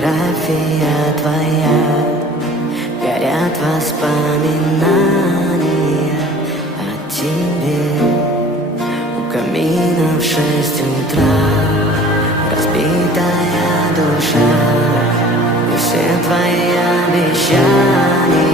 фотография твоя, горят воспоминания о тебе. У камина в 6 утра разбитая душа, и все твои обещания